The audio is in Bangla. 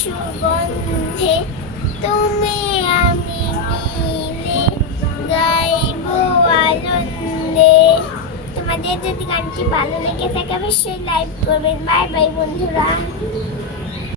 সুগন্ধে তুমি আমি মিলে গাইব আনন্দে। তোমাদের যদি গানটি ভালো লেগে থাকে অবশ্যই লাইক করবেন। বাই বাই বন্ধুরা।